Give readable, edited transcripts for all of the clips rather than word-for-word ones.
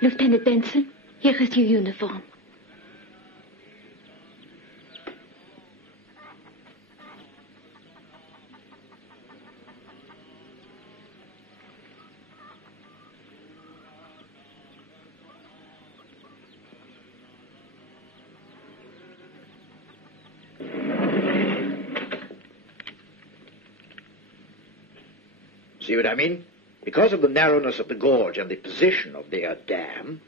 Lieutenant Benson, here is your uniform. See what I mean? Because of the narrowness of the gorge and the position of the dam,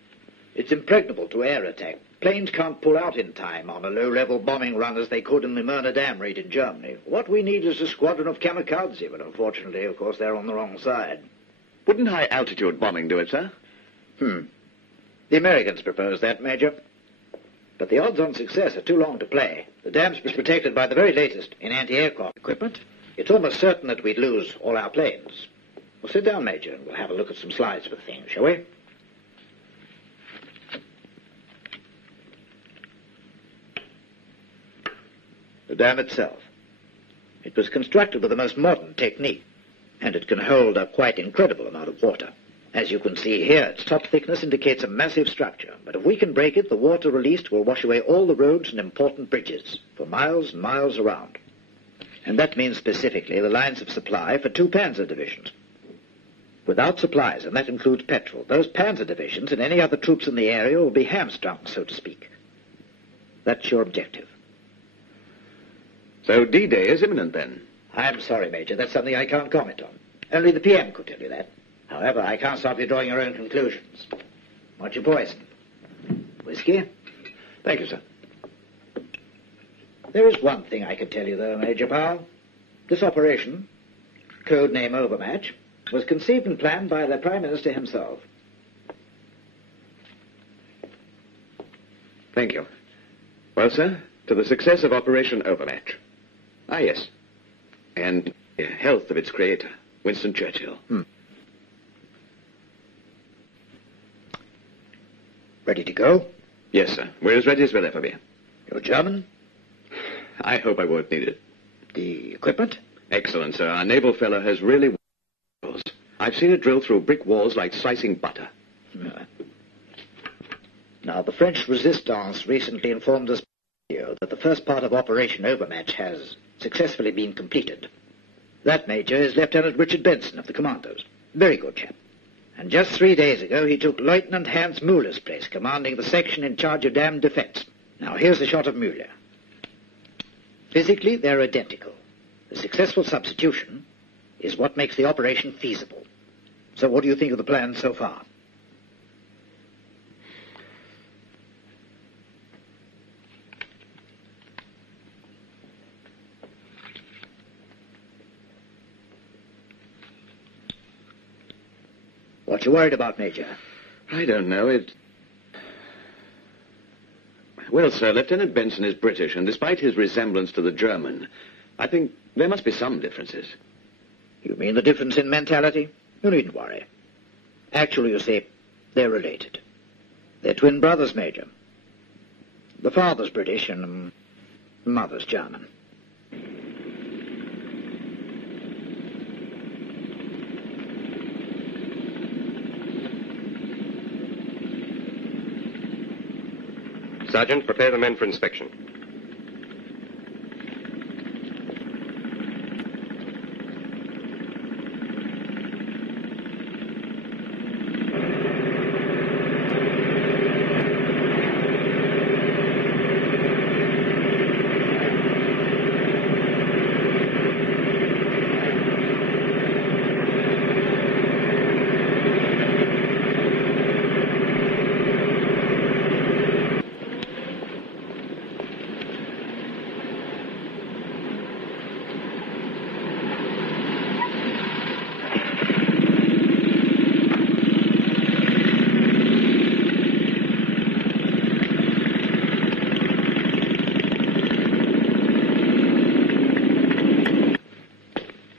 it's impregnable to air attack. Planes can't pull out in time on a low-level bombing run as they could in the Mörner Dam raid in Germany. What we need is a squadron of kamikaze, but unfortunately, of course, they're on the wrong side. Wouldn't high-altitude bombing do it, sir? The Americans proposed that, Major. But the odds on success are too long to play. The dam's protected by the very latest in anti-aircraft equipment. It's almost certain that we'd lose all our planes. Well, sit down, Major, and we'll have a look at some slides with things, shall we? The dam itself. It was constructed with the most modern technique, and it can hold a quite incredible amount of water. As you can see here, its top thickness indicates a massive structure, but if we can break it, the water released will wash away all the roads and important bridges for miles and miles around. And that means specifically the lines of supply for 2 panzer divisions. Without supplies, and that includes petrol, those panzer divisions and any other troops in the area will be hamstrung, so to speak. That's your objective. So D-Day is imminent, then? I'm sorry, Major. That's something I can't comment on. Only the PM could tell you that. However, I can't stop you drawing your own conclusions. What's your poison? Whiskey? Thank you, sir. There is one thing I can tell you, though, Major Powell. This operation, code name Overmatch, was conceived and planned by the Prime Minister himself. Thank you. Well, sir, to the success of Operation Overmatch. Ah, yes. And the health of its creator, Winston Churchill. Ready to go? Yes, sir. We're as ready as we'll ever be. You're German? I hope I won't need it. The equipment? Excellent, sir. Our naval fellow has really... I've seen it drill through brick walls like slicing butter. Now, the French resistance recently informed us that the first part of Operation Overmatch has successfully been completed. That, Major, is Lieutenant Richard Benson of the Commandos. Very good chap. And just 3 days ago, he took Lieutenant Hans Müller's place, commanding the section in charge of dam defense. Now, here's a shot of Müller. Physically, they're identical. The successful substitution is what makes the operation feasible. So what do you think of the plan so far? What you worried about, Major? I don't know. Well, sir, Lieutenant Benson is British, and despite his resemblance to the German, I think there must be some differences. You mean the difference in mentality? You needn't worry. Actually, you see, they're related. They're twin brothers, Major. The father's British and the mother's German. Sergeant, prepare the men for inspection.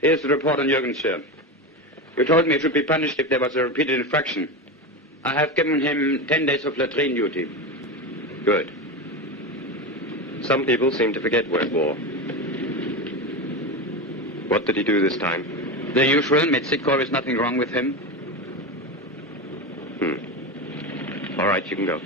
Here's the report on Jürgen, sir. You told me he should be punished if there was a repeated infraction. I have given him 10 days of latrine duty. Good. Some people seem to forget World War. What did he do this time? The usual, Mexico, there is nothing wrong with him. All right, you can go.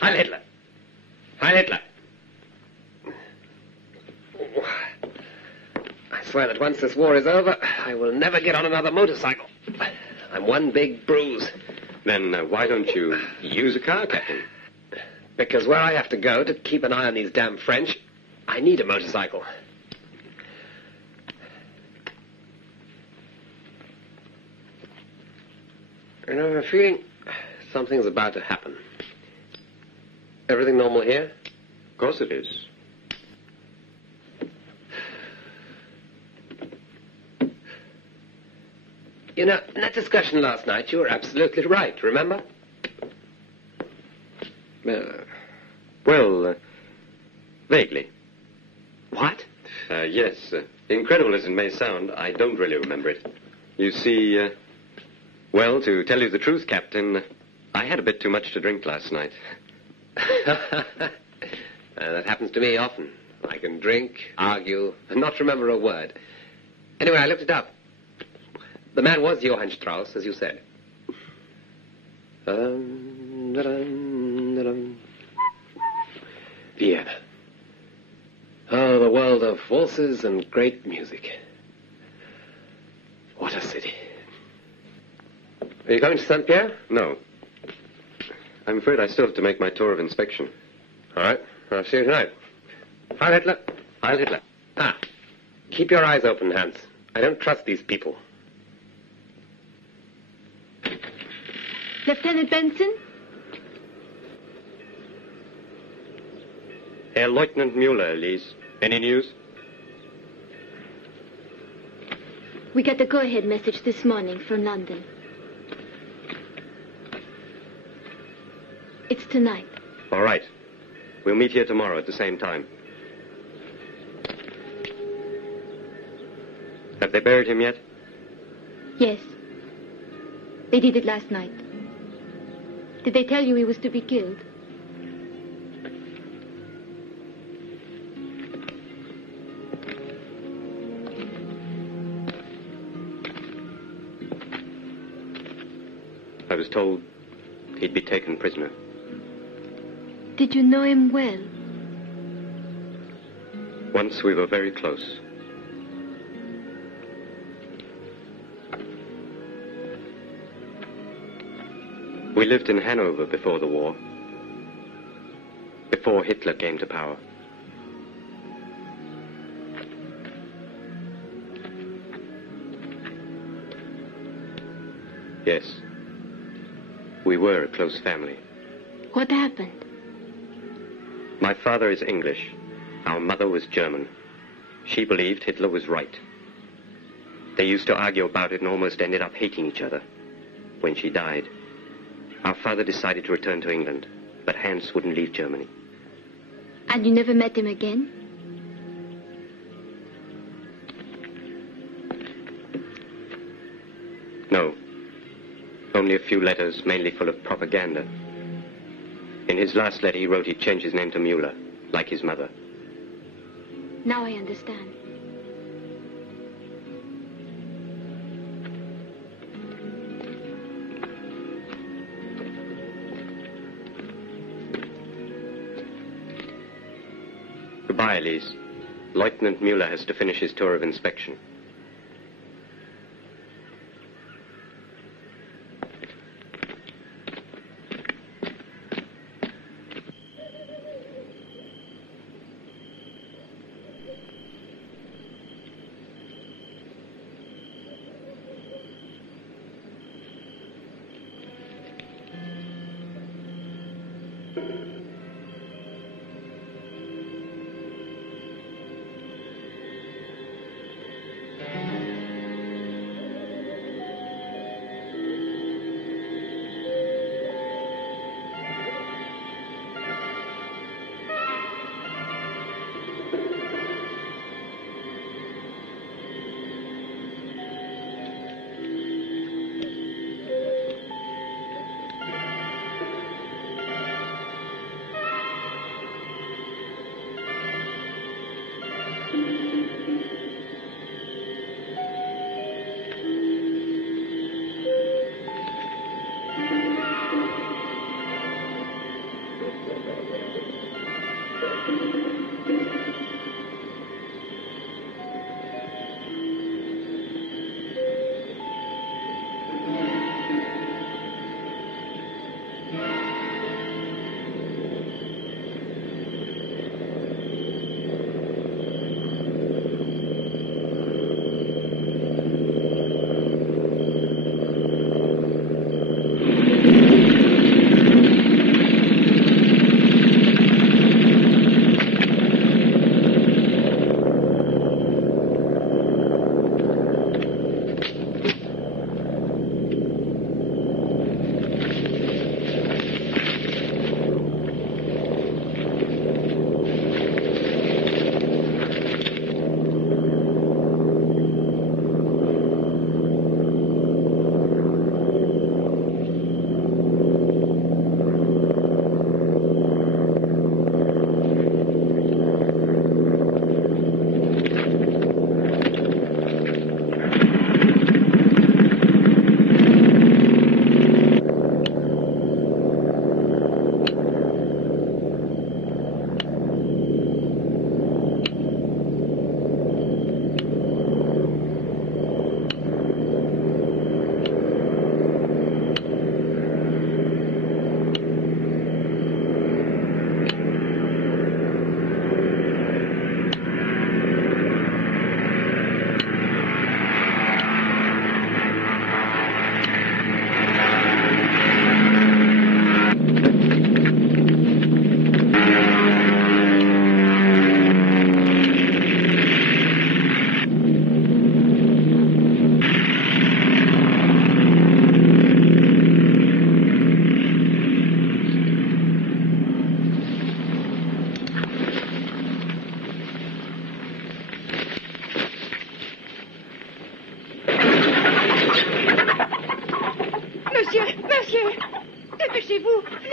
Heil Hitler! Heil Hitler! I swear that once this war is over, I will never get on another motorcycle. I'm one big bruise. Then why don't you use a car, Captain? Because where I have to go to keep an eye on these damn French, I need a motorcycle. You know, I have a feeling something's about to happen. Everything normal here? Of course it is. You know, in that discussion last night, you were absolutely right, remember? Well, vaguely. What? Yes. Incredible as it may sound, I don't really remember it. You see, well, to tell you the truth, Captain, I had a bit too much to drink last night. That happens to me often. I can drink, argue, and not remember a word. Anyway, I looked it up. The man was Johann Strauss, as you said. Vienna. Oh, the world of waltzes and great music. What a city. Are you going to St. Pierre? No. I'm afraid I still have to make my tour of inspection. All right. I'll see you tonight. Heil Hitler. Heil Hitler. Ah. Keep your eyes open, Hans. I don't trust these people. Lieutenant Benson? Herr Lieutenant Mueller, Elise. Any news? We got the go-ahead message this morning from London. It's tonight. All right. We'll meet here tomorrow at the same time. Have they buried him yet? Yes. They did it last night. Did they tell you he was to be killed? I was told he'd be taken prisoner. Did you know him well? Once we were very close. We lived in Hanover before the war. Before Hitler came to power. Yes. We were a close family. What happened? My father is English. Our mother was German. She believed Hitler was right. They used to argue about it and almost ended up hating each other. When she died, our father decided to return to England, but Hans wouldn't leave Germany. And you never met him again? No. Only a few letters, mainly full of propaganda. In his last letter, he wrote he'd change his name to Mueller, like his mother. Now I understand. Goodbye, Elise. Lieutenant Mueller has to finish his tour of inspection.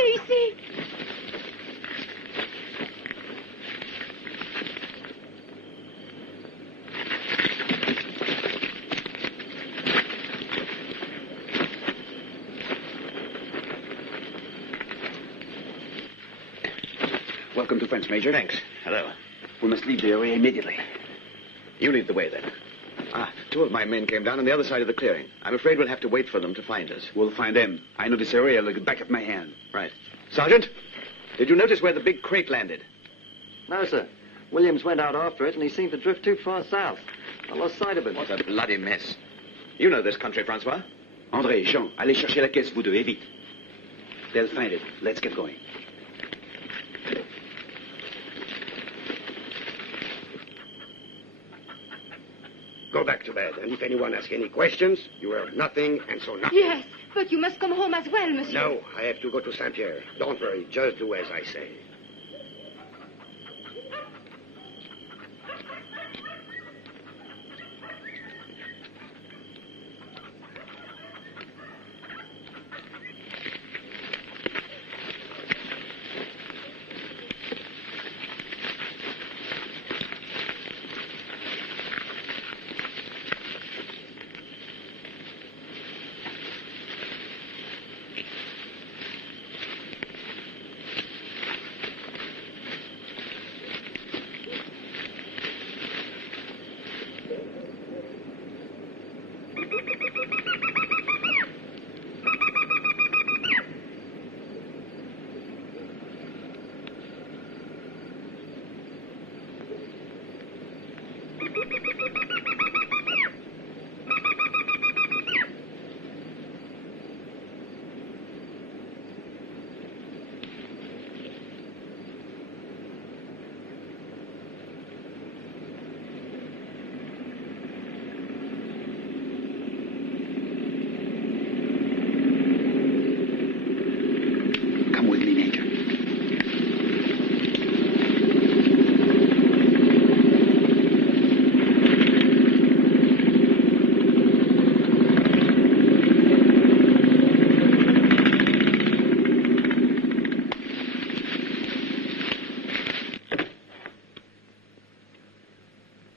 Lacey! Welcome to France, Major. Thanks. Hello. We must leave the area immediately. You lead the way, then. Two of my men came down on the other side of the clearing. I'm afraid we'll have to wait for them to find us. We'll find them. I know this area like the back of my hand. Right. Sergeant, did you notice where the big crate landed? No, sir. Williams went out after it, and he seemed to drift too far south. I lost sight of him. What a bloody mess. You know this country, Francois. André, Jean, allez chercher la caisse, vous deux, et vite. They'll find it. Let's get going. Go back to bed, and if anyone asks any questions, you have nothing, and so nothing. Yes, but you must come home as well, monsieur. No, I have to go to Saint-Pierre. Don't worry, just do as I say.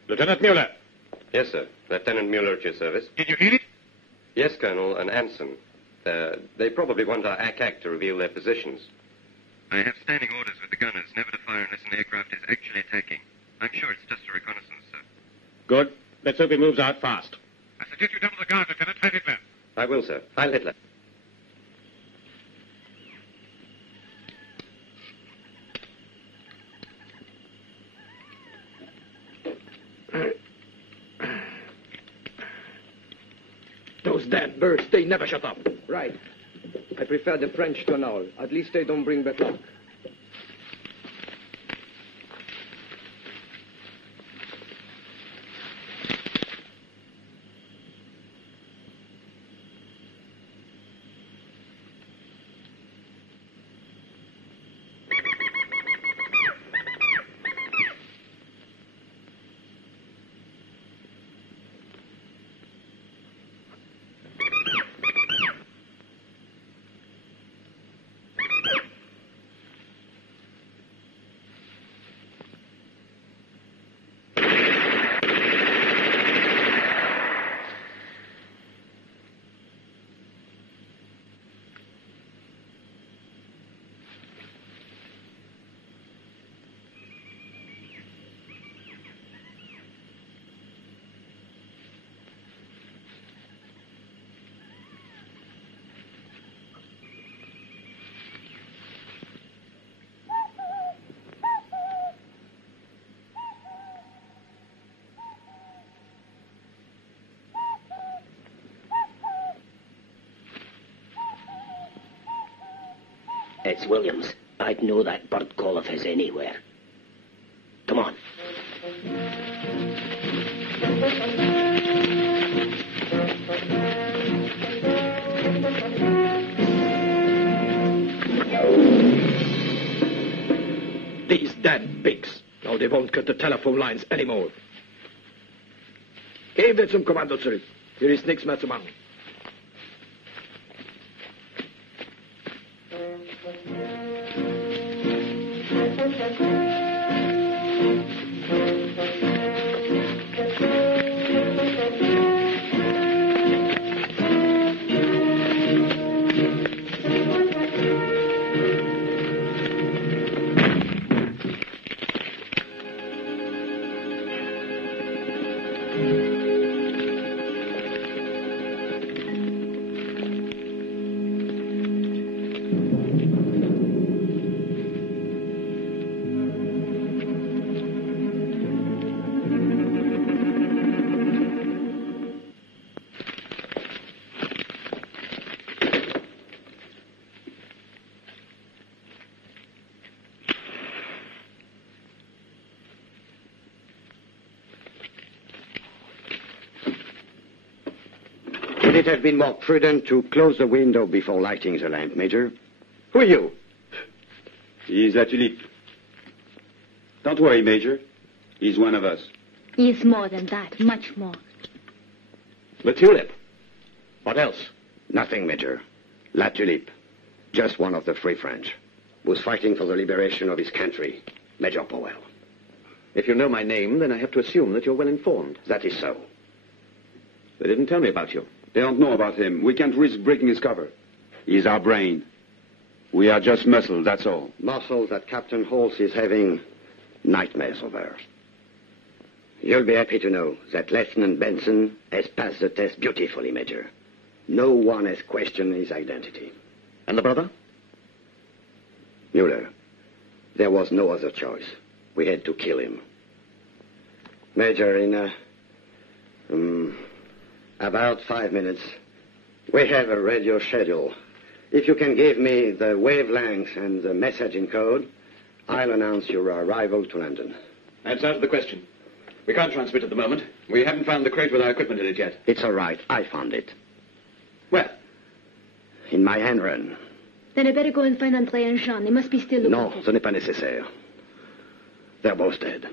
Lieutenant Mueller. Yes, sir. Lieutenant Mueller at your service. Did you hear it? Yes, Colonel, and Anson. They probably want our ack to reveal their positions. I have standing orders with the gunners never to fire unless an aircraft is actually attacking. I'm sure it's just a reconnaissance, sir. Good. Let's hope he moves out fast. I suggest you double the guard, Lieutenant. Heil Hitler. I will, sir. Heil Hitler. Those damn birds, they never shut up. Right. I prefer the French to an owl. At least they don't bring bad luck. It's Williams. I'd know that bird call of his anywhere. Come on. These damn pigs. Now they won't cut the telephone lines anymore. Geef dit zum Kommando zurück. Hier ist nichts mehr zu machen. Would it have been more prudent to close the window before lighting the lamp, Major? Who are you? He's a tulip. Don't worry, Major. He's one of us. He is more than that, much more. The tulip. What else? Nothing, Major. La Tulipe. Just one of the Free French, who's fighting for the liberation of his country, Major Powell. If you know my name, then I have to assume that you're well informed. That is so. They didn't tell me about you. They don't know about him. We can't risk breaking his cover. He's our brain. We are just muscle, that's all. Muscle that Captain Holtz is having nightmares over. You'll be happy to know that Lieutenant Benson has passed the test beautifully, Major. No one has questioned his identity. And the brother? Mueller. There was no other choice. We had to kill him. Major, in about 5 minutes, we have a radio schedule. If you can give me the wavelength and the message in code, I'll announce your arrival to London. That's out of the question. We can't transmit at the moment. We haven't found the crate with our equipment in it yet. It's all right. I found it. Where? In my hand run. Then I better go and find André and Jean. They must be still looking. No, ce n'est pas nécessaire. They're both dead.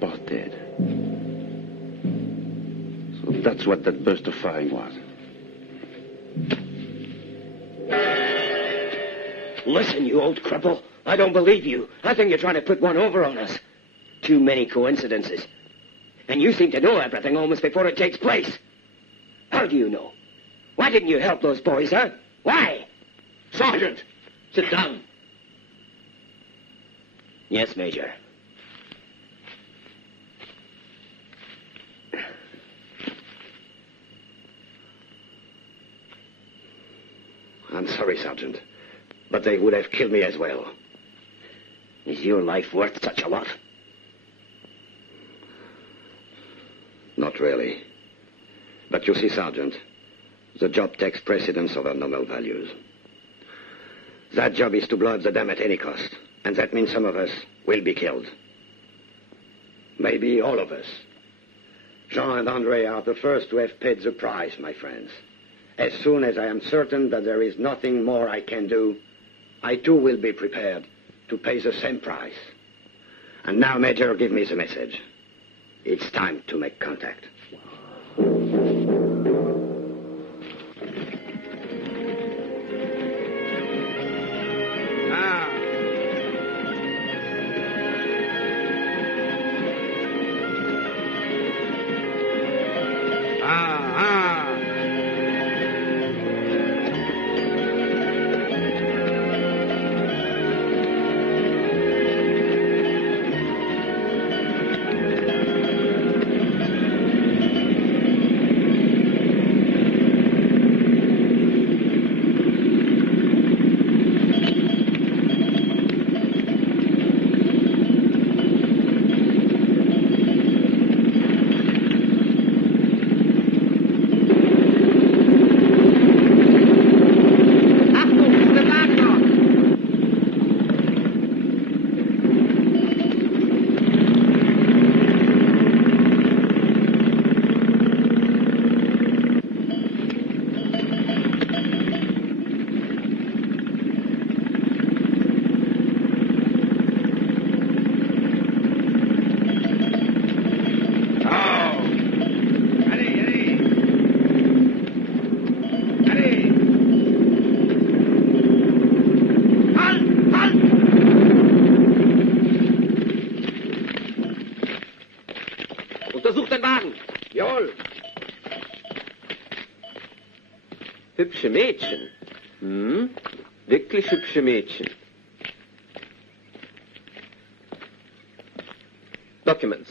Both dead. So that's what that burst of firing was. Listen, you old cripple. I don't believe you. I think you're trying to put one over on us. Too many coincidences. And you seem to know everything almost before it takes place. How do you know? Why didn't you help those boys, huh? Why? Sergeant! Sit down. Yes, Major. I'm sorry, Sergeant, but they would have killed me as well. Is your life worth such a lot? Not really. But you see, Sergeant, the job takes precedence over normal values. That job is to blow up the dam at any cost, and that means some of us will be killed. Maybe all of us. Jean and André are the first to have paid the price, my friends. As soon as I am certain that there is nothing more I can do, I too will be prepared to pay the same price. And now, Major, give me the message. It's time to make contact. Jawohl. Hübsche Mädchen. Wirklich hübsche Mädchen. Documents.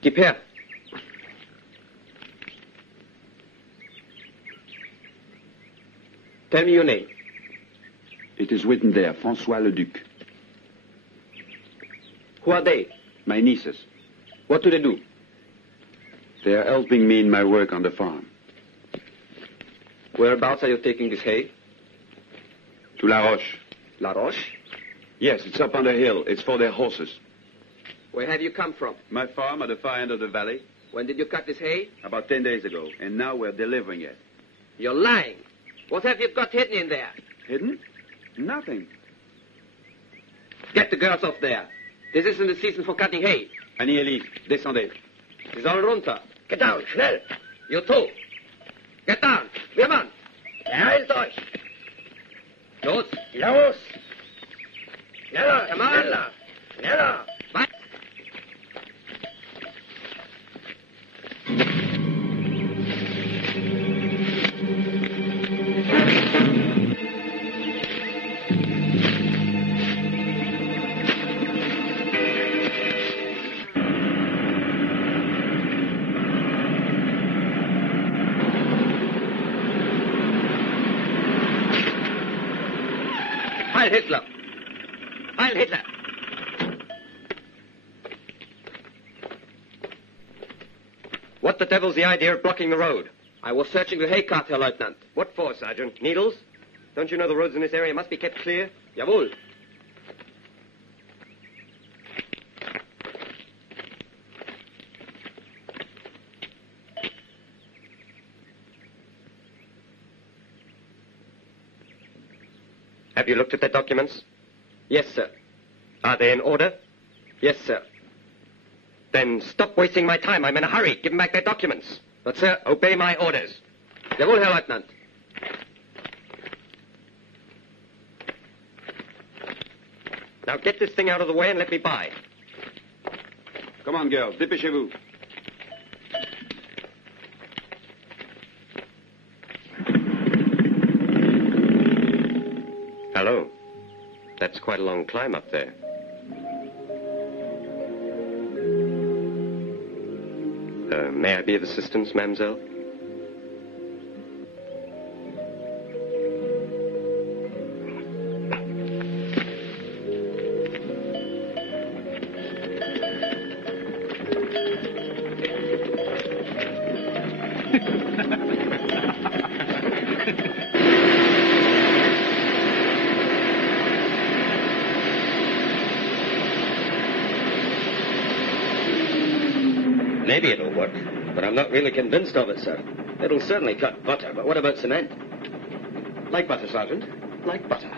Gib her. Tell me your name. It is written there, François le Duc. Who are they? My nieces. What do they do? They are helping me in my work on the farm. Whereabouts are you taking this hay? To La Roche. La Roche? Yes, it's up on the hill. It's for their horses. Where have you come from? My farm at the far end of the valley. When did you cut this hay? About 10 days ago. And now we're delivering it. You're lying. What have you got hidden in there? Hidden? Nothing. Get the girls off there. This isn't the season for cutting hay. Annie Elise, descendez. Sie sollen runter. Get down, schnell. You too. Get down. Wir Mann. Beeilt euch. Los. Los. Schneller, Come on. schneller, schneller. Was? Heil Hitler! Heil Hitler! What the devil's the idea of blocking the road? I was searching the hay cart, Herr Lieutenant. What for, Sergeant? Needles? Don't you know the roads in this area must be kept clear? Jawohl. Have you looked at the documents? Yes, sir. Are they in order? Yes, sir. Then stop wasting my time. I'm in a hurry. Give them back their documents. But, sir, obey my orders. Jawohl, Herr Leutnant. Now get this thing out of the way and let me by. Come on, girls. Dépêchez-vous. Hello. That's quite a long climb up there. May I be of assistance, mademoiselle? Maybe it'll work, but I'm not really convinced of it, sir. It'll certainly cut butter, but what about cement? Like butter, Sergeant. Like butter.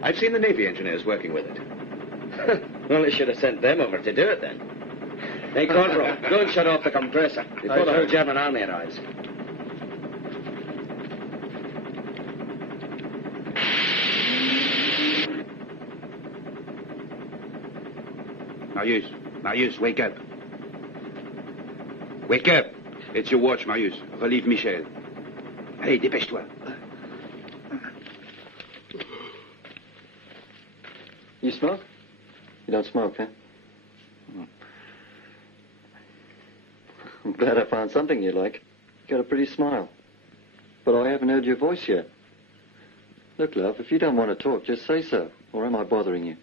I've seen the Navy engineers working with it. Well, they should have sent them over to do it then. Hey, Corporal, go and shut off the compressor before the whole German army arrives. Marius, wake up. Wake up. It's your watch, Marius. Relieve Michel. Allez, dépêche-toi. You smoke? You don't smoke, huh? I'm glad I found something you like. You got a pretty smile. But I haven't heard your voice yet. Look, love, if you don't want to talk, just say so. Or am I bothering you?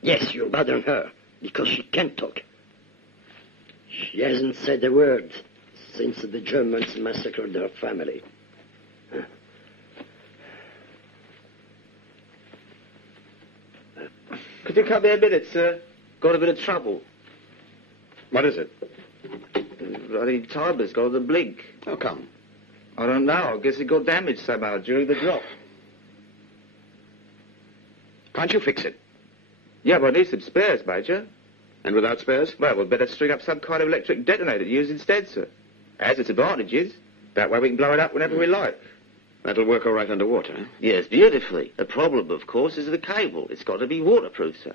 Yes, you're bothering her, because she can't talk. She hasn't said a word since the Germans massacred her family. Could you come here a minute, sir? Got a bit of trouble. What is it? Bloody timer's got the blink. How come? I don't know. I guess it got damaged somehow during the drop. Can't you fix it? Yeah, but I need some spares, Major. And without spares? Well, we'd better string up some kind of electric detonator to use instead, sir. Has its advantages. That way we can blow it up whenever we like. That'll work all right underwater, huh? Yes, beautifully. The problem, of course, is the cable. It's got to be waterproof, sir.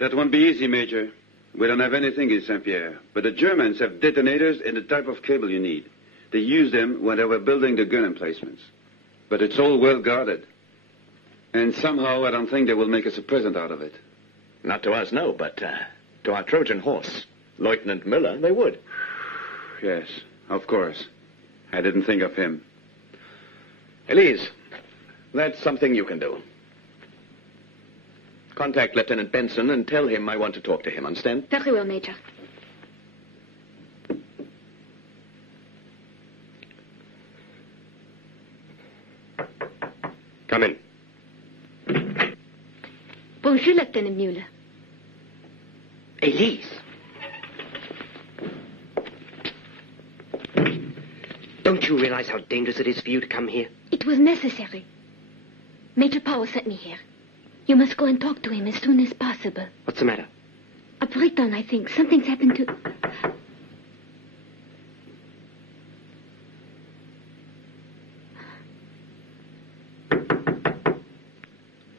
That won't be easy, Major. We don't have anything in Saint-Pierre, but the Germans have detonators in the type of cable you need. They used them when they were building the gun emplacements. But it's all well guarded. And somehow I don't think they will make us a present out of it. Not to us, no, but to our Trojan horse, Lieutenant Miller, they would. Yes, of course. I didn't think of him. Elise, that's something you can do. Contact Lieutenant Benson and tell him I want to talk to him, understand? Very well, Major. Come in. Bonjour, Lieutenant Mueller. Elise. Don't you realize how dangerous it is for you to come here? It was necessary. Major Powell sent me here. You must go and talk to him as soon as possible. What's the matter? A breakdown, I think. Something's happened to...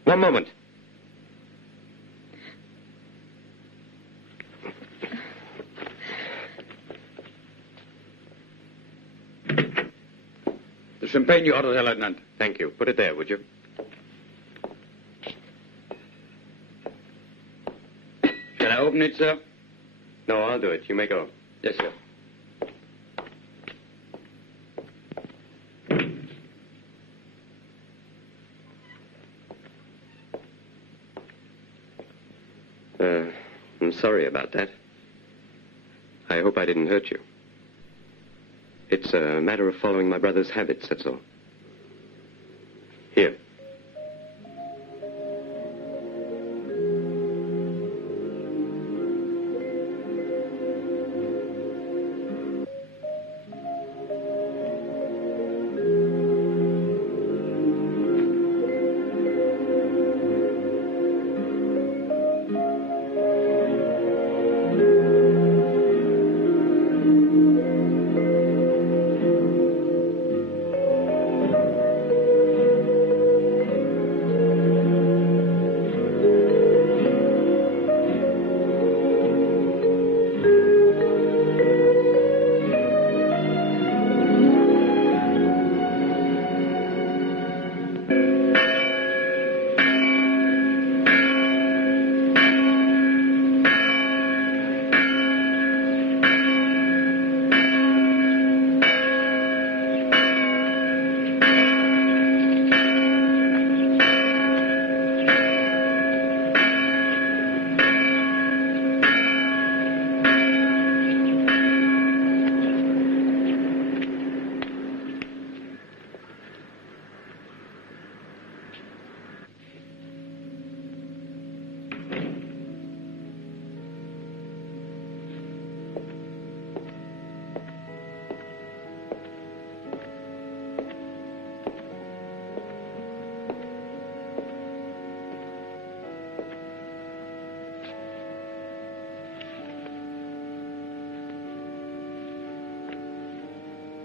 One moment. The champagne you ordered, Herr Lieutenant. Thank you. Put it there, would you? Shall I open it, sir? No, I'll do it. You may go. Yes, sir. I'm sorry about that. I hope I didn't hurt you. It's a matter of following my brother's habits, that's all. Here.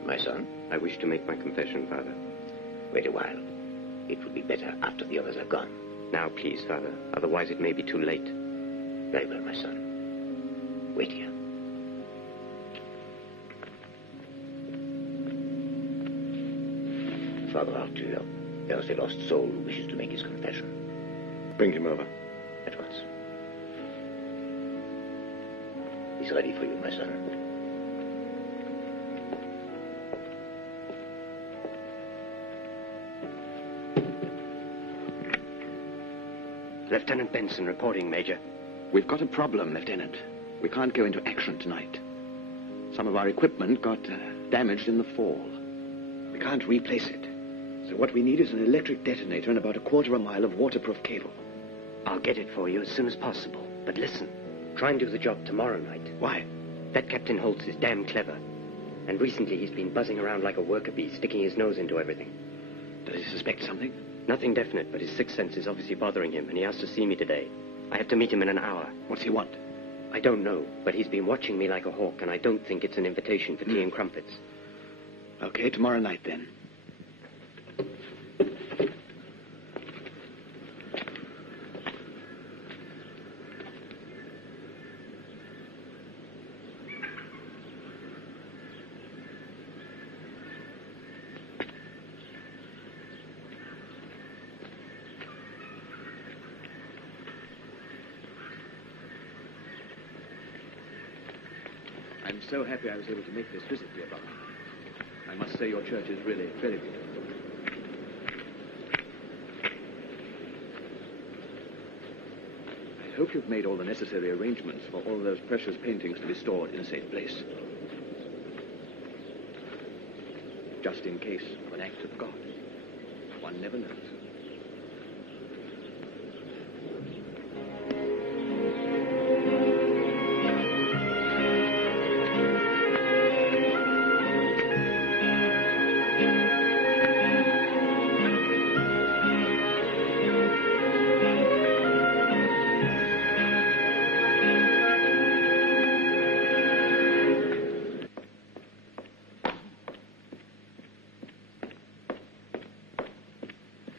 My son? I wish to make my confession, Father. Wait a while. It would be better after the others are gone. Now, please, Father. Otherwise it may be too late. Very well, my son. Wait here. Father Arthur, there's a lost soul who wishes to make his confession. Bring him over. At once. He's ready for you, my son. Lieutenant Benson reporting, Major. We've got a problem, Lieutenant. We can't go into action tonight. Some of our equipment got damaged in the fall. We can't replace it. So what we need is an electric detonator and about a quarter of a mile of waterproof cable. I'll get it for you as soon as possible. But listen, try and do the job tomorrow night. Why? That Captain Holtz is damn clever. And recently he's been buzzing around like a worker bee, sticking his nose into everything. Does he suspect something? Nothing definite, but his sixth sense is obviously bothering him, and he asked to see me today. I have to meet him in an hour. What's he want? I don't know, but he's been watching me like a hawk, and I don't think it's an invitation for tea and crumpets. Okay, tomorrow night then. I'm so happy I was able to make this visit, dear brother. I must say your church is really very beautiful. I hope you've made all the necessary arrangements for all those precious paintings to be stored in a safe place. Just in case of an act of God. One never knows.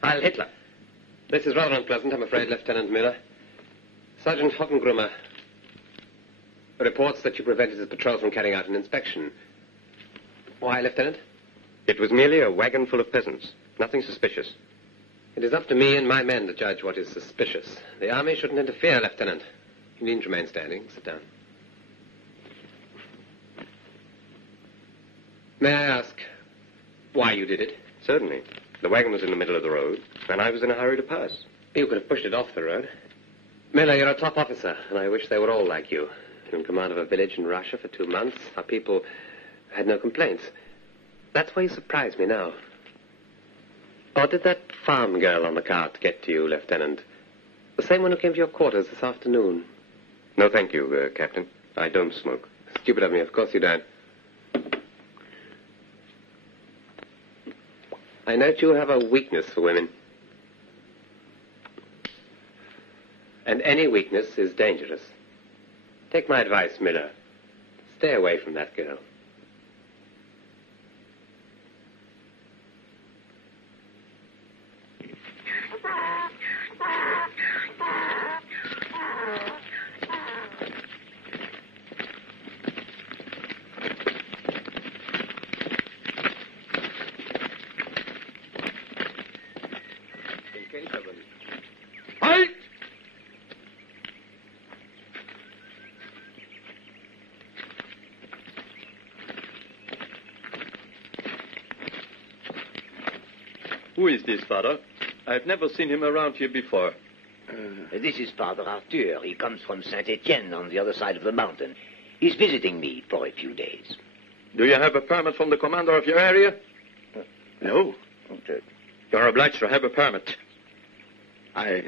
Heil Hitler. This is rather unpleasant, I'm afraid, Lieutenant Miller. Sergeant Hockengrumer reports that you prevented his patrol from carrying out an inspection. Why, Lieutenant? It was merely a wagon full of peasants. Nothing suspicious. It is up to me and my men to judge what is suspicious. The army shouldn't interfere, Lieutenant. You needn't remain standing. Sit down. May I ask why you did it? Certainly. The wagon was in the middle of the road, and I was in a hurry to pass. You could have pushed it off the road. Miller, you're a top officer, and I wish they were all like you. You're in command of a village in Russia for 2 months. Our people had no complaints. That's why you surprise me now. Or did that farm girl on the cart get to you, Lieutenant? The same one who came to your quarters this afternoon. No, thank you, Captain. I don't smoke. Stupid of me, of course you don't. I note you have a weakness for women. And any weakness is dangerous. Take my advice, Miller. Stay away from that girl. Halt! Who is this, Father? I've never seen him around here before. This is Father Arthur. He comes from Saint-Étienne on the other side of the mountain. He's visiting me for a few days. Do you have a permit from the commander of your area? No. You're obliged to have a permit. I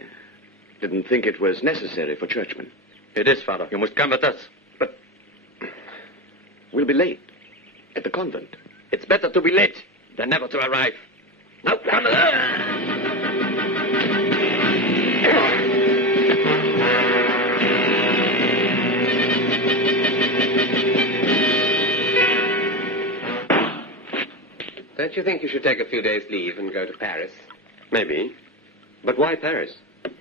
didn't think it was necessary for churchmen. It is, Father. You must come with us. But we'll be late at the convent. It's better to be late than never to arrive. Now, come on! Don't you think you should take a few days' leave and go to Paris? Maybe. But why Paris?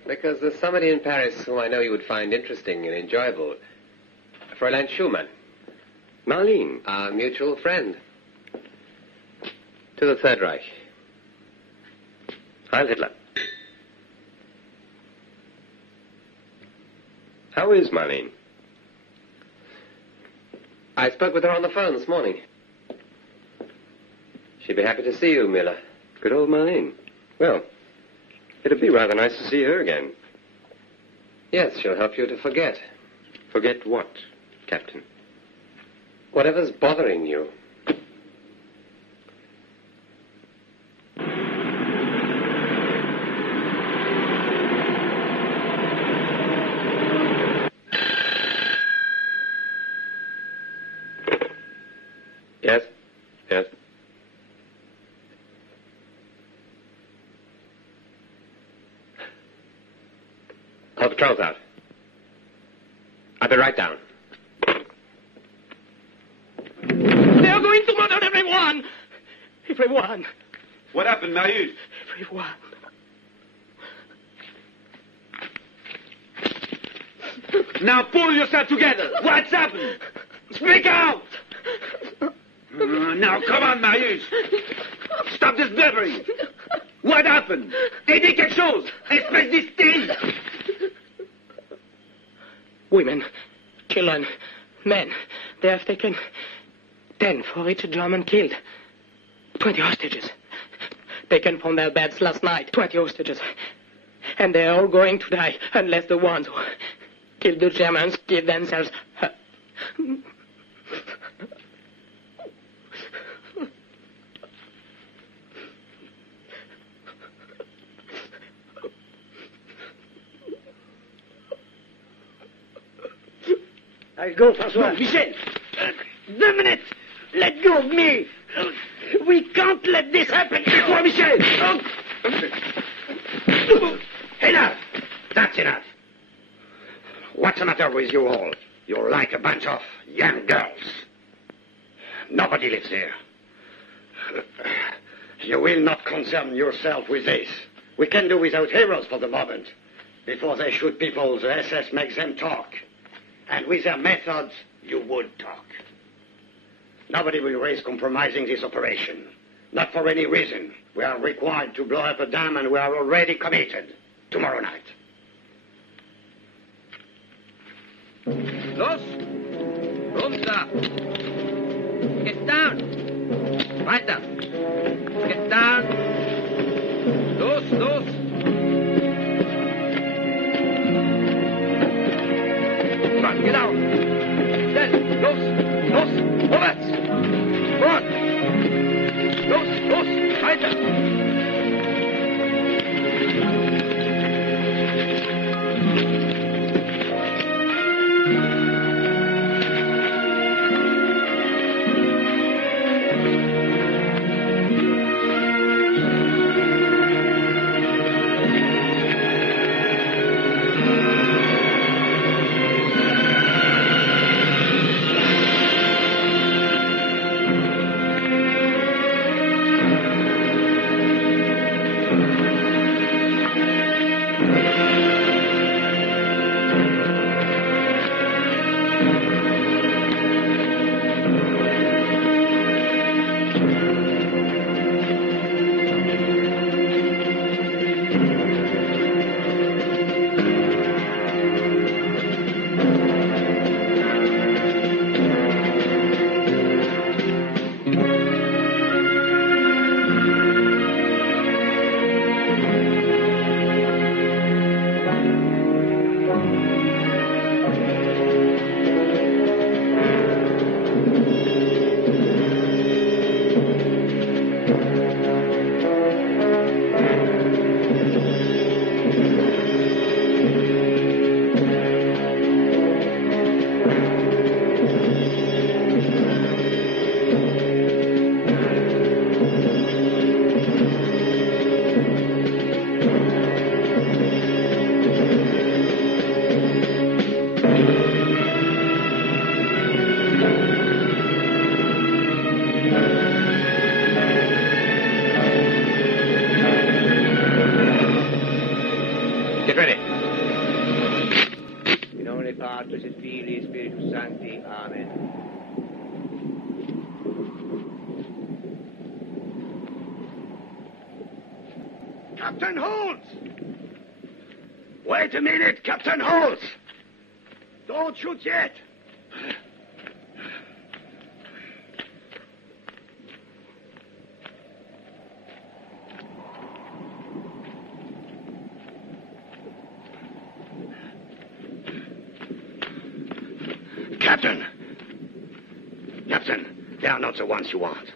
Because there's somebody in Paris whom I know you would find interesting and enjoyable. Fräulein Schumann. Marlene. Our mutual friend. To the Third Reich. Heil Hitler. How is Marlene? I spoke with her on the phone this morning. She'd be happy to see you, Miller. Good old Marlene. Well, it'd be rather nice to see her again. Yes, she'll help you to forget. Forget what, Captain? Whatever's bothering you. Yes? Yes? Our patrol's out. I'll be right down. They are going to murder everyone! Everyone! What happened, Marius? Everyone. Now pull yourself together. What's happened? Speak out! Now, come on, Marius. Stop this blabbering. What happened? T'as dit quelque chose? Espèce d'hystérique! Women, children, men, They have taken 10 for each German killed. 20 hostages. Taken from their beds last night. 20 hostages. And they are all going to die unless the ones who killed the Germans give themselves up. I'll go, Francois. No, Michel! 2 minutes! Let go of me! We can't let this happen! Toi, Michel! Enough! That's enough. What's the matter with you all? You're like a bunch of young girls. Nobody lives here. You will not concern yourself with this. We can do without heroes for the moment. Before they shoot people, the SS makes them talk. And with their methods, you would talk. Nobody will risk compromising this operation. Not for any reason. We are required to blow up a dam, and we are already committed. Tomorrow night. Los! Runter! Get down! Weiter! Get down! Los, los! Run, get out! Schnell! Los! Los! Vorwärts! Fort! Los, los! Weiter! Captain Holtz! Wait a minute, Captain Holtz! Don't shoot yet! Captain! Captain, they are not the ones you want.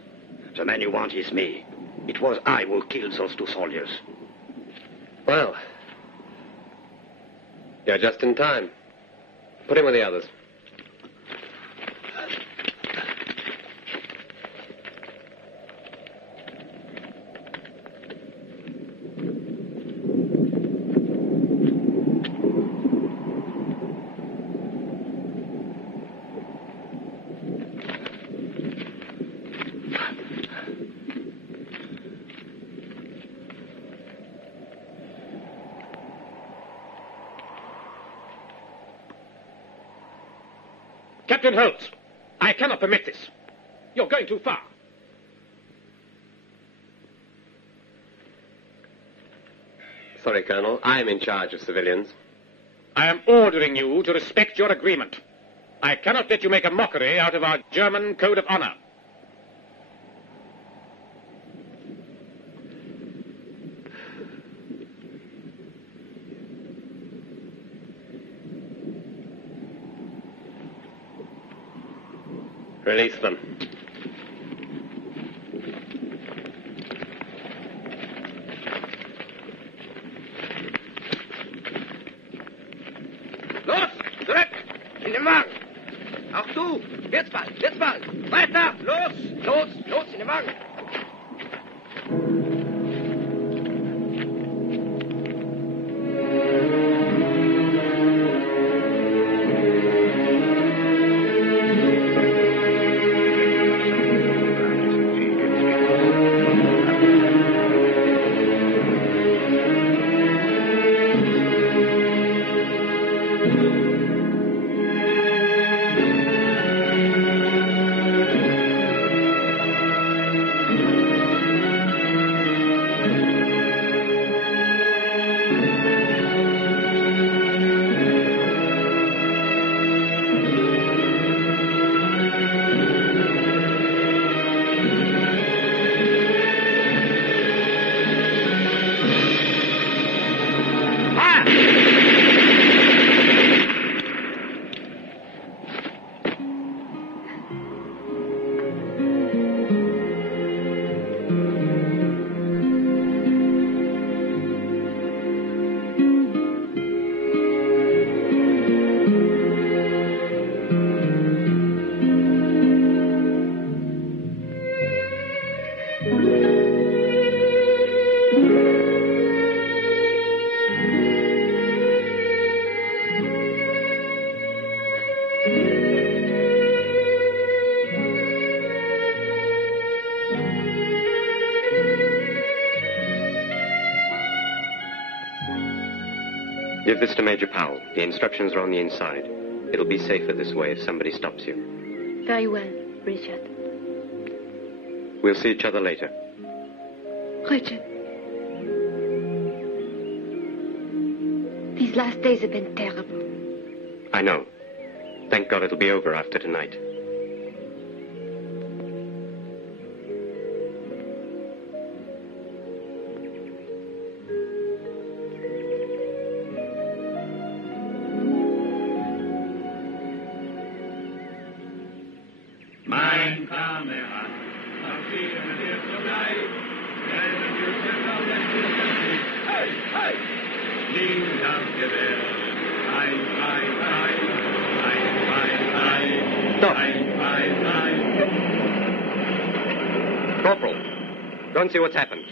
The man you want is me. It was I who killed those 2 soldiers. Well, you're just in time. Put him with the others. Captain Holtz, I cannot permit this. You're going too far. Sorry, Colonel. I'm in charge of civilians. I am ordering you to respect your agreement. I cannot let you make a mockery out of our German code of honor. Release them. Los, zurück, in den Wagen. Auch du, Wirzwald, weiter, los, in den Wagen. Give this to Major Powell. The instructions are on the inside. It'll be safer this way if somebody stops you. Very well, Richard. We'll see each other later. Richard. These last days have been terrible. I know. Thank God it'll be over after tonight. Corporal, go and see what's happened.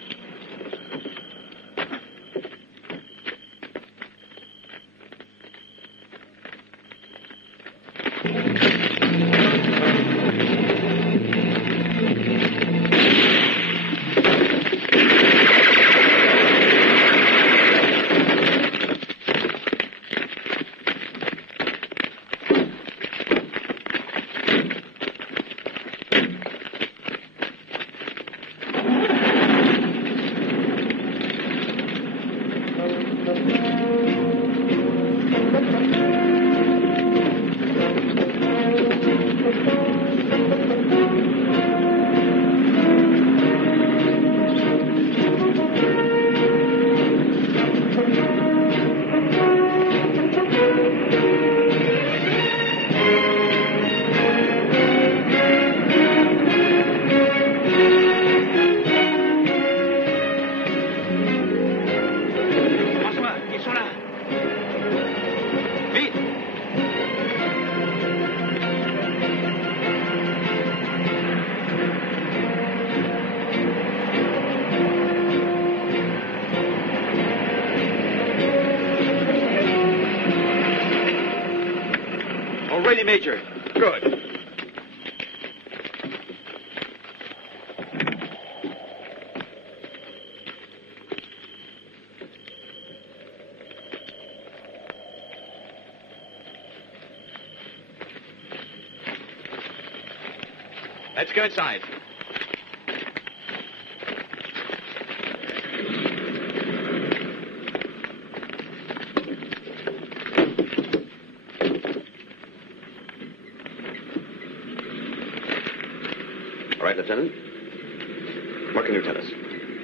Ready, Major. Good. Let's go inside. All right, Lieutenant. What can you tell us?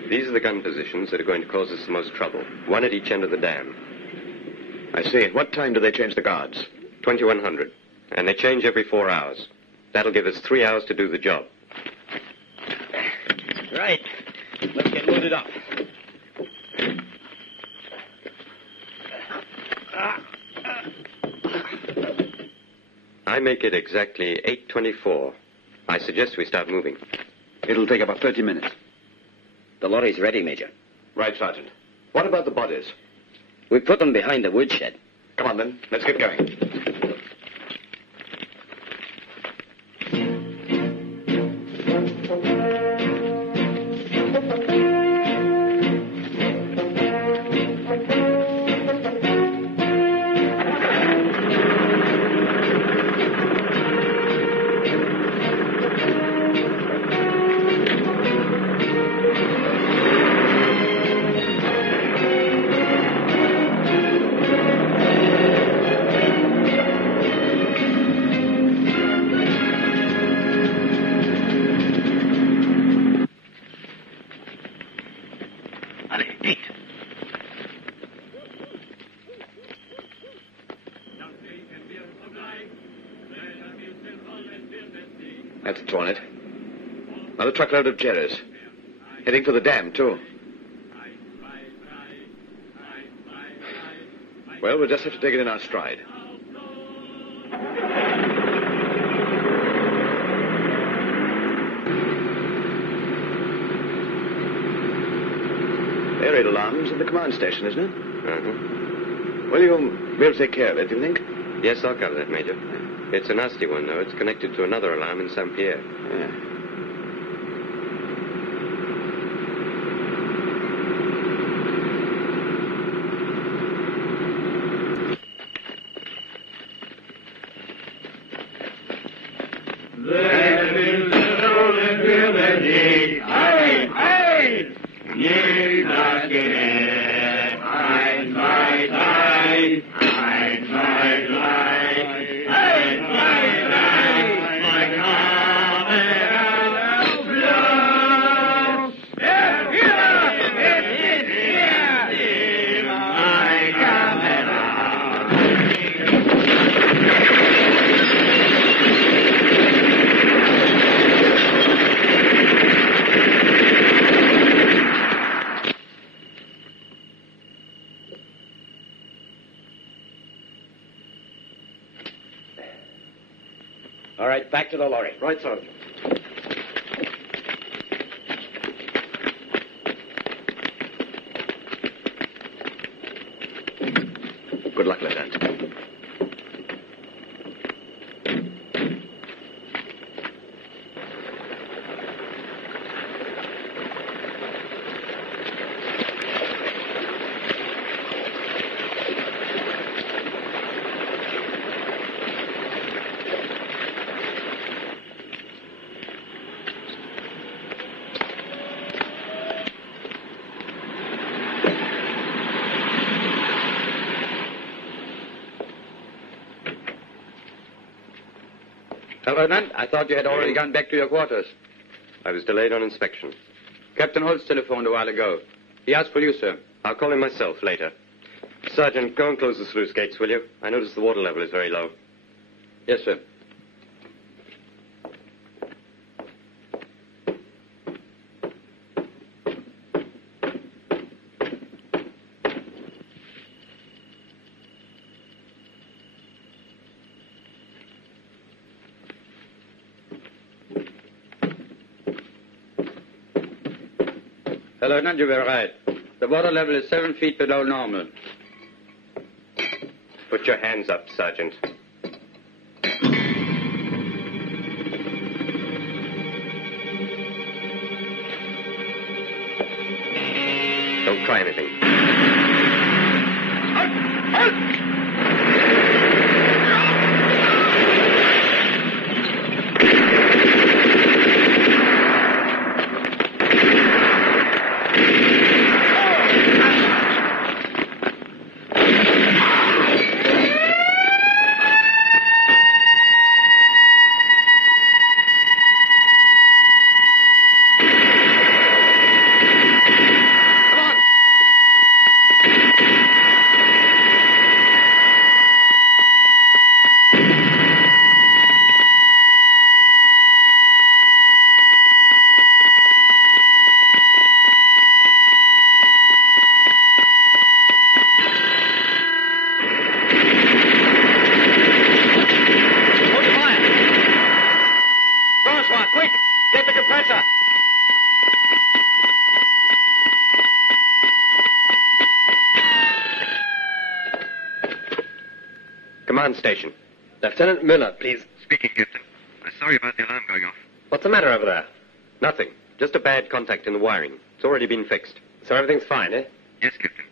These are the gun positions that are going to cause us the most trouble. One at each end of the dam. I see. At what time do they change the guards? 2100. And they change every 4 hours. That'll give us 3 hours to do the job. Right. Let's get loaded up. I make it exactly 8:24. I suggest we start moving. It'll take about 30 minutes. The lorry's ready, Major. Right, Sergeant. What about the bodies? We put them behind the woodshed. Come on, then. Let's get going. That's torn it. Another truckload of Jerry's. Heading for the dam, too. Well, we'll just have to take it in our stride. Air raid alarms at the command station, isn't it? Uh-huh. Well, you'll be able to take care of it, do you think? Yes, I'll cover that, Major. It's a nasty one, though. It's connected to another alarm in St. Pierre. Yeah. All right, back to the lorry. Right, Sergeant. Good luck, Lieutenant. Lieutenant, I thought you had already gone back to your quarters. I was delayed on inspection. Captain Holtz telephoned a while ago. He asked for you, sir. I'll call him myself later. Sergeant, go and close the sluice gates, will you? I notice the water level is very low. Yes, sir. Lieutenant, you were right. The water level is 7 feet below normal. Put your hands up, Sergeant. Don't try anything. Get the compressor! Command station. Lieutenant Miller, please. Speaking, Captain. Sorry about the alarm going off. What's the matter over there? Nothing. Just a bad contact in the wiring. It's already been fixed. So everything's fine, eh? Yes, Captain.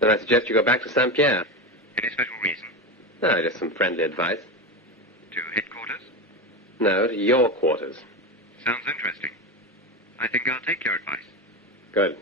Then I suggest you go back to St. Pierre. Any special reason? No, just some friendly advice. To headquarters? No, to your quarters. Sounds interesting. I think I'll take your advice. Good.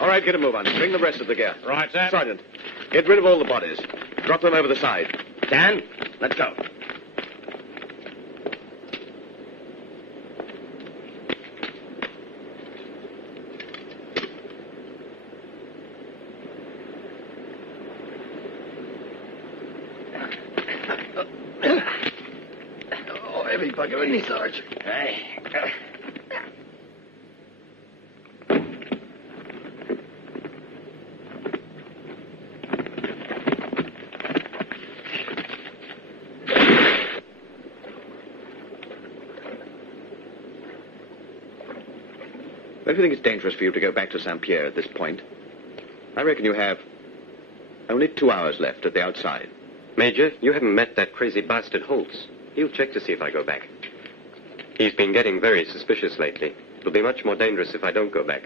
All right, get a move on. Bring the rest of the gear. Right, sir. Sergeant, get rid of all the bodies. Drop them over the side. Dan, let's go. Oh, heavy bugger in me, Sarge. Hey. Don't you think it's dangerous for you to go back to St. Pierre at this point? I reckon you have only 2 hours left at the outside. Major, you haven't met that crazy bastard Holtz. He'll check to see if I go back. He's been getting very suspicious lately. It'll be much more dangerous if I don't go back.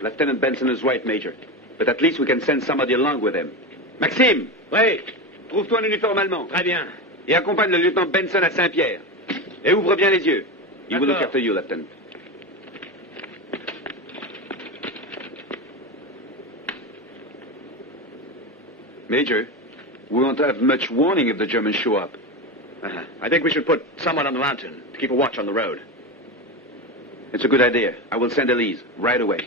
Lieutenant Benson is right, Major. But at least we can send somebody along with him. Maxime! Oui. Trouve-toi un uniforme allemand. Très bien. Et accompagne le lieutenant Benson à Saint-Pierre. Et ouvre bien les yeux. He will look after you, Lieutenant. Major, we won't have much warning if the Germans show up. I think we should put someone on the mountain to keep a watch on the road. It's a good idea. I will send Elise right away.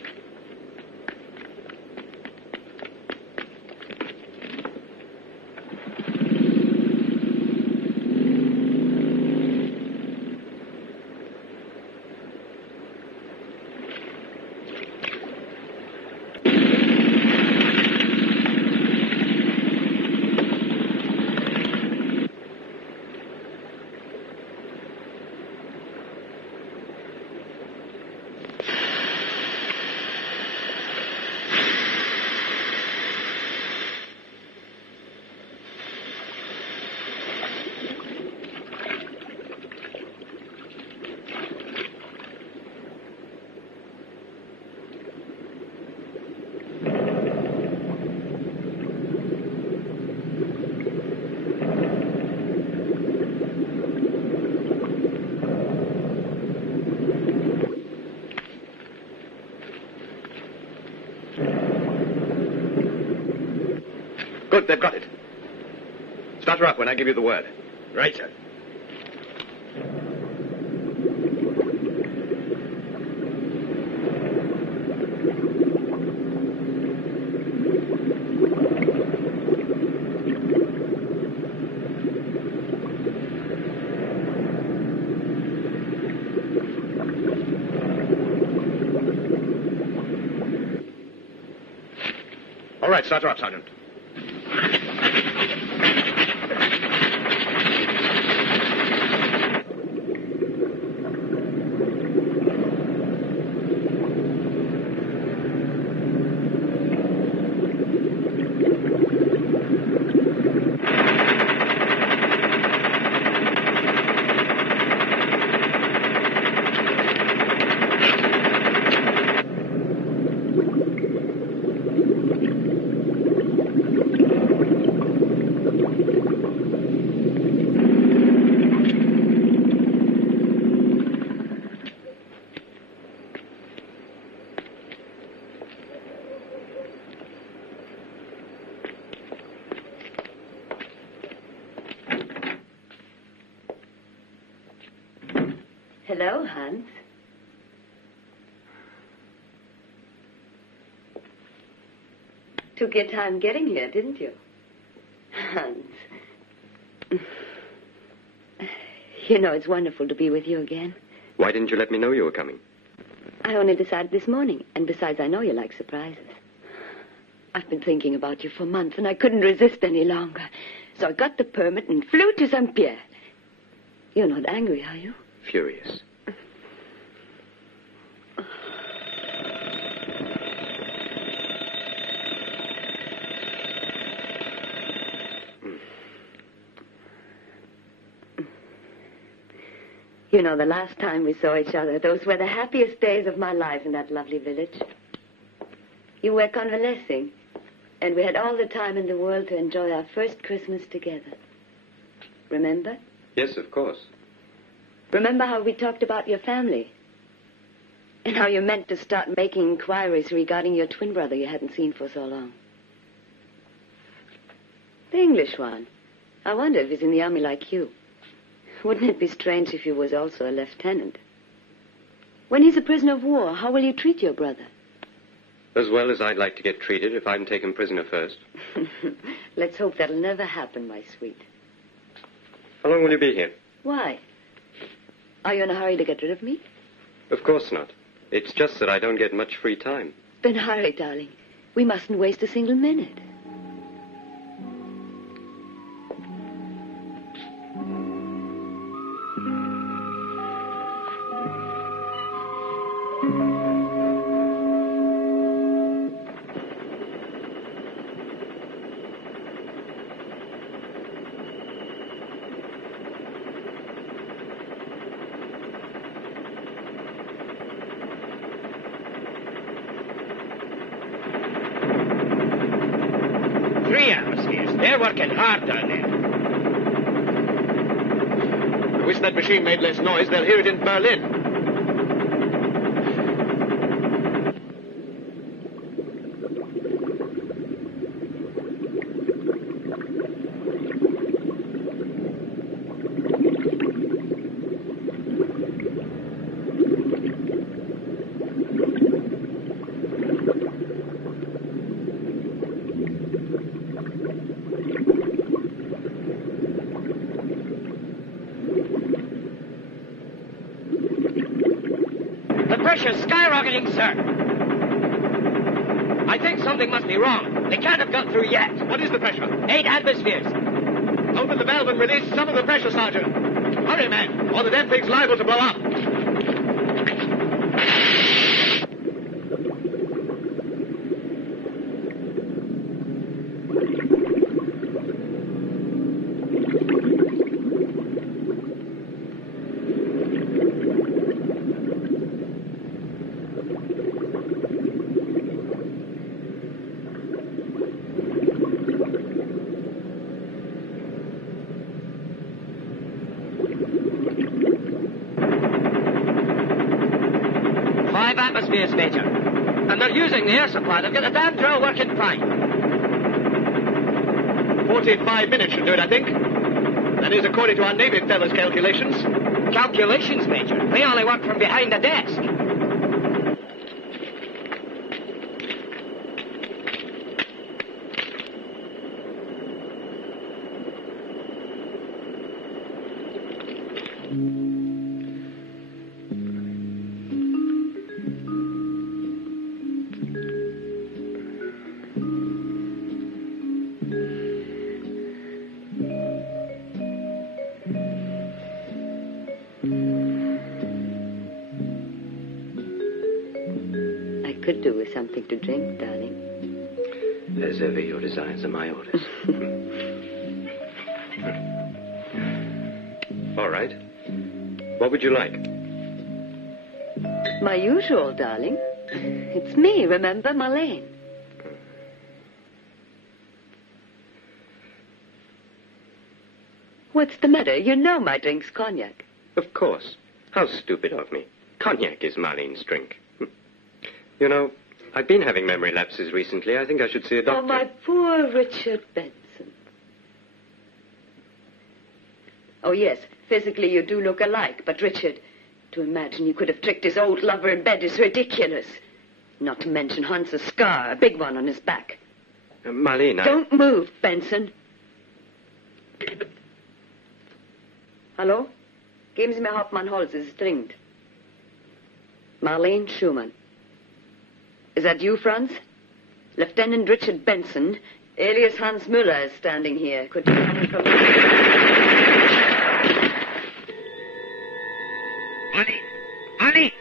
Good, they've got it. Start her up when I give you the word. Right, sir. All right, start her up, Sergeant. Hello, Hans. Took your time getting here, didn't you? Hans. You know, it's wonderful to be with you again. Why didn't you let me know you were coming? I only decided this morning. And besides, I know you like surprises. I've been thinking about you for months, and I couldn't resist any longer. So I got the permit and flew to St. Pierre. You're not angry, are you? Furious. You know, the last time we saw each other, those were the happiest days of my life in that lovely village. You were convalescing, and we had all the time in the world to enjoy our first Christmas together. Remember? Yes, of course. Remember how we talked about your family? And how you meant to start making inquiries regarding your twin brother you hadn't seen for so long. The English one. I wonder if he's in the army like you. Wouldn't it be strange if he was also a lieutenant? When he's a prisoner of war, how will you treat your brother? As well as I'd like to get treated if I'm taken prisoner first. Let's hope that'll never happen, my sweet. How long will you be here? Why? Are you in a hurry to get rid of me? Of course not. It's just that I don't get much free time. Then hurry, darling. We mustn't waste a single minute. They're working hard down there. I wish that machine made less noise. They'll hear it in Berlin. Pressure's skyrocketing, sir. I think something must be wrong. They can't have got through yet. What is the pressure? 8 atmospheres. Open the valve and release some of the pressure, Sergeant. Hurry, man, or the damn thing's liable to blow up. Major. And they're using the air supply. They've got the damn drill working fine. 45 minutes should do it, I think. That is according to our Navy fellas' calculations. Calculations, Major? They only work from behind the desk. Could do with something to drink, darling. As ever, your desires are my orders. All right. What would you like? My usual, darling. It's me, remember, Marlene. What's the matter? You know my drink's cognac. Of course. How stupid of me. Cognac is Marlene's drink. You know, I've been having memory lapses recently. I think I should see a doctor. Oh, my poor Richard Benson. Oh, yes, physically you do look alike. But, Richard, To imagine you could have tricked his old lover in bed is ridiculous. Not to mention Hans's scar, a big one on his back. Marlene, Don't move, Benson. Hallo? Geben Sie mir Hauptmann Holz, es ist dringend. Marlene Schumann. Is that you, Franz? Lieutenant Richard Benson, alias Hans Müller, is standing here. Could you come in from... Honey! Honey!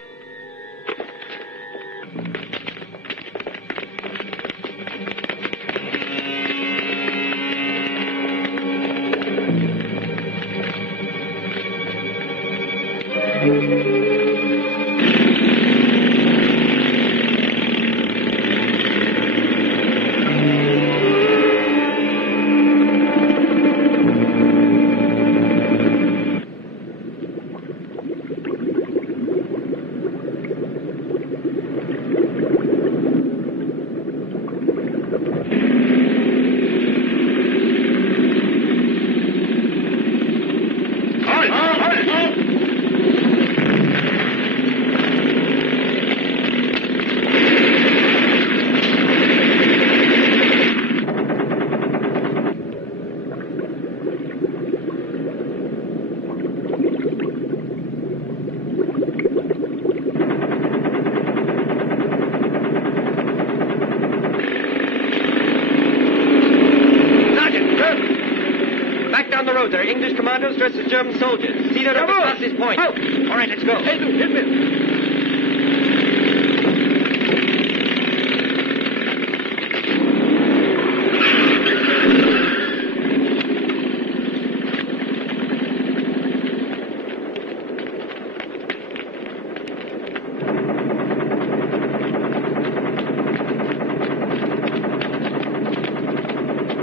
There are English commandos dressed as German soldiers. See that over past this point. Oh. All right, let's go. Hit him.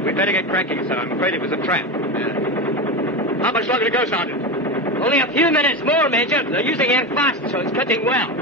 We'd better get cracking, sir. I'm afraid it was a trap. How much longer to go, Sergeant? Only a few minutes more, Major. They're using air fast, so it's cutting well.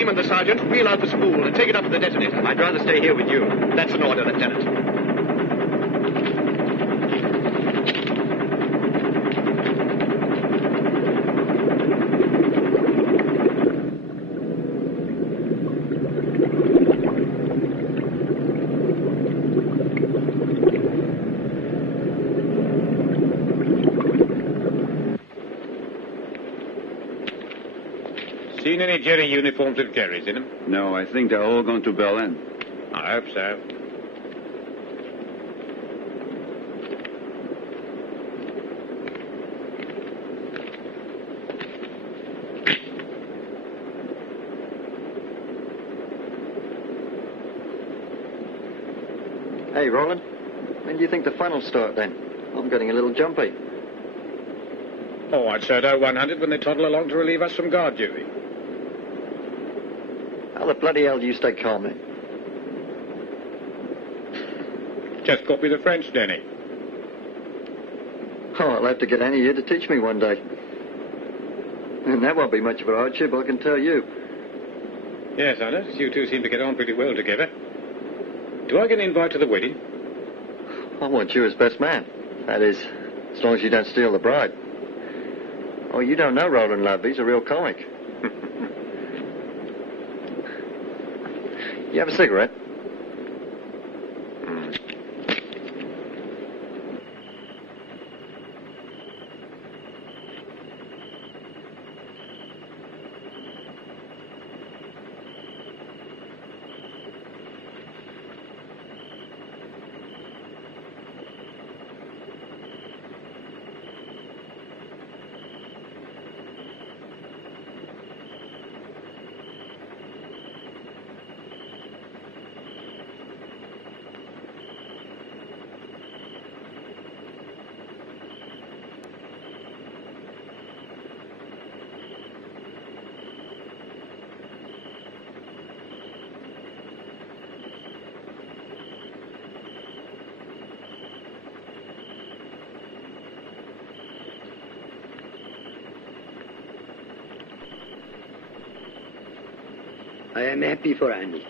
And the sergeant, wheel out the spool and take it up to the detonator. I'd rather stay here with you. That's an order, Lieutenant. Seen any Jerry uniforms with Jerry's in them? No, I think they're all going to Berlin. I hope so. Hey, Roland. When do you think the fun will start, then? I'm getting a little jumpy. Oh, I'd say 100 when they toddle along to relieve us from guard duty. How the bloody hell do you stay calm, then? Just copy the French, Denny. Oh, I'll have to get Annie here to teach me one day. And that won't be much of a hardship, I can tell you. Yes, Alice, you two seem to get on pretty well together. Do I get an invite to the wedding? I want you as best man. That is, as long as you don't steal the bride. Oh, you don't know Roland Love. He's a real comic. You have a cigarette? I am happy for Annie.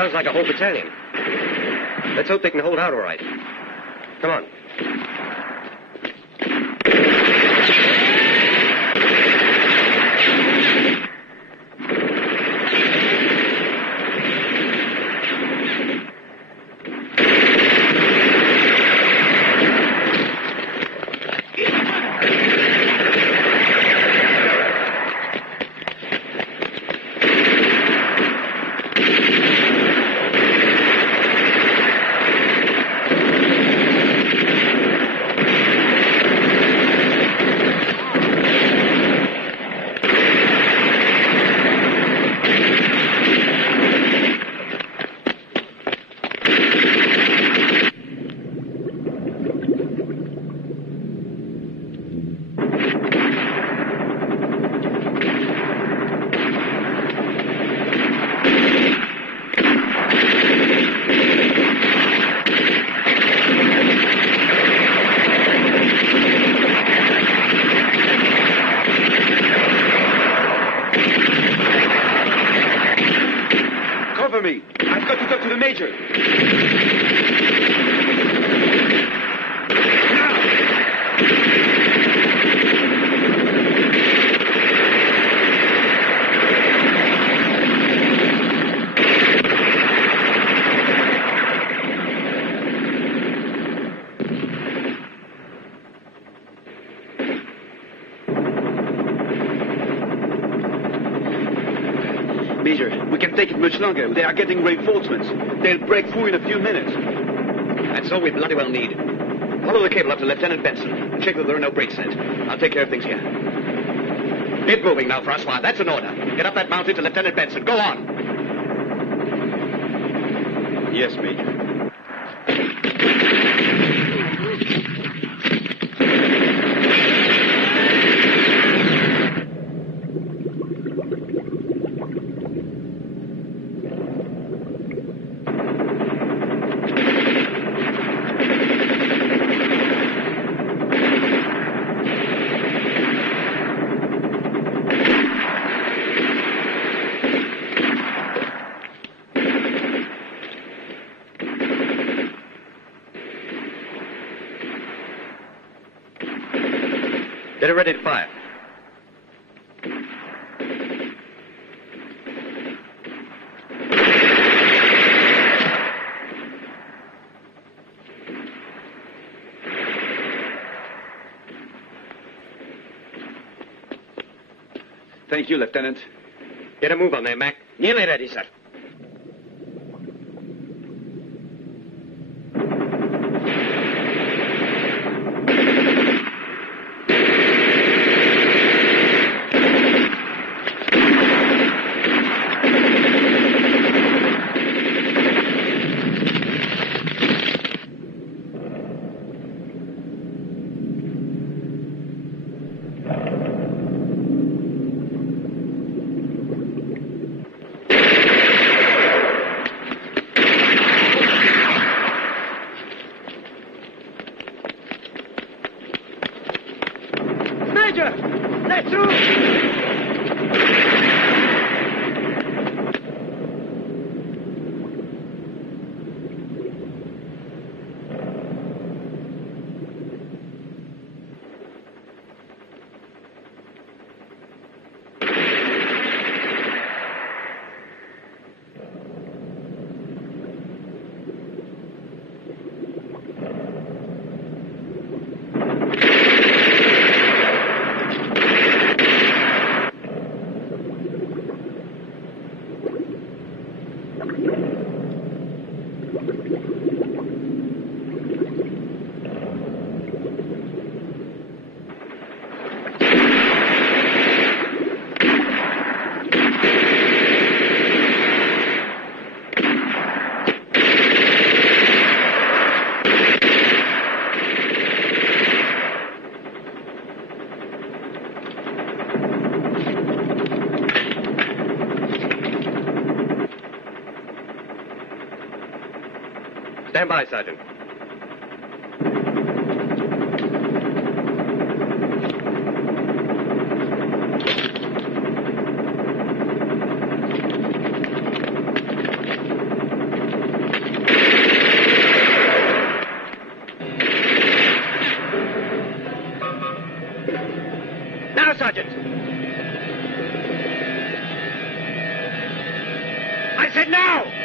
Sounds like a whole battalion. Let's hope they can hold out all right. Come on. Me. I've got to talk to the Major. Major, we can take it much longer. They are getting reinforcements. They'll break through in a few minutes. That's all we bloody well need. Follow the cable up to Lieutenant Benson and check that there are no breaks in it. I'll take care of things here. Get moving now, Francois. That's an order. Get up that mountain to Lieutenant Benson. Go on. Yes, Major. Get it ready to fire. Thank you, Lieutenant. Get a move on there, Mac. Nearly ready, sir. Stand by, Sergeant. Now, Sergeant. I said now!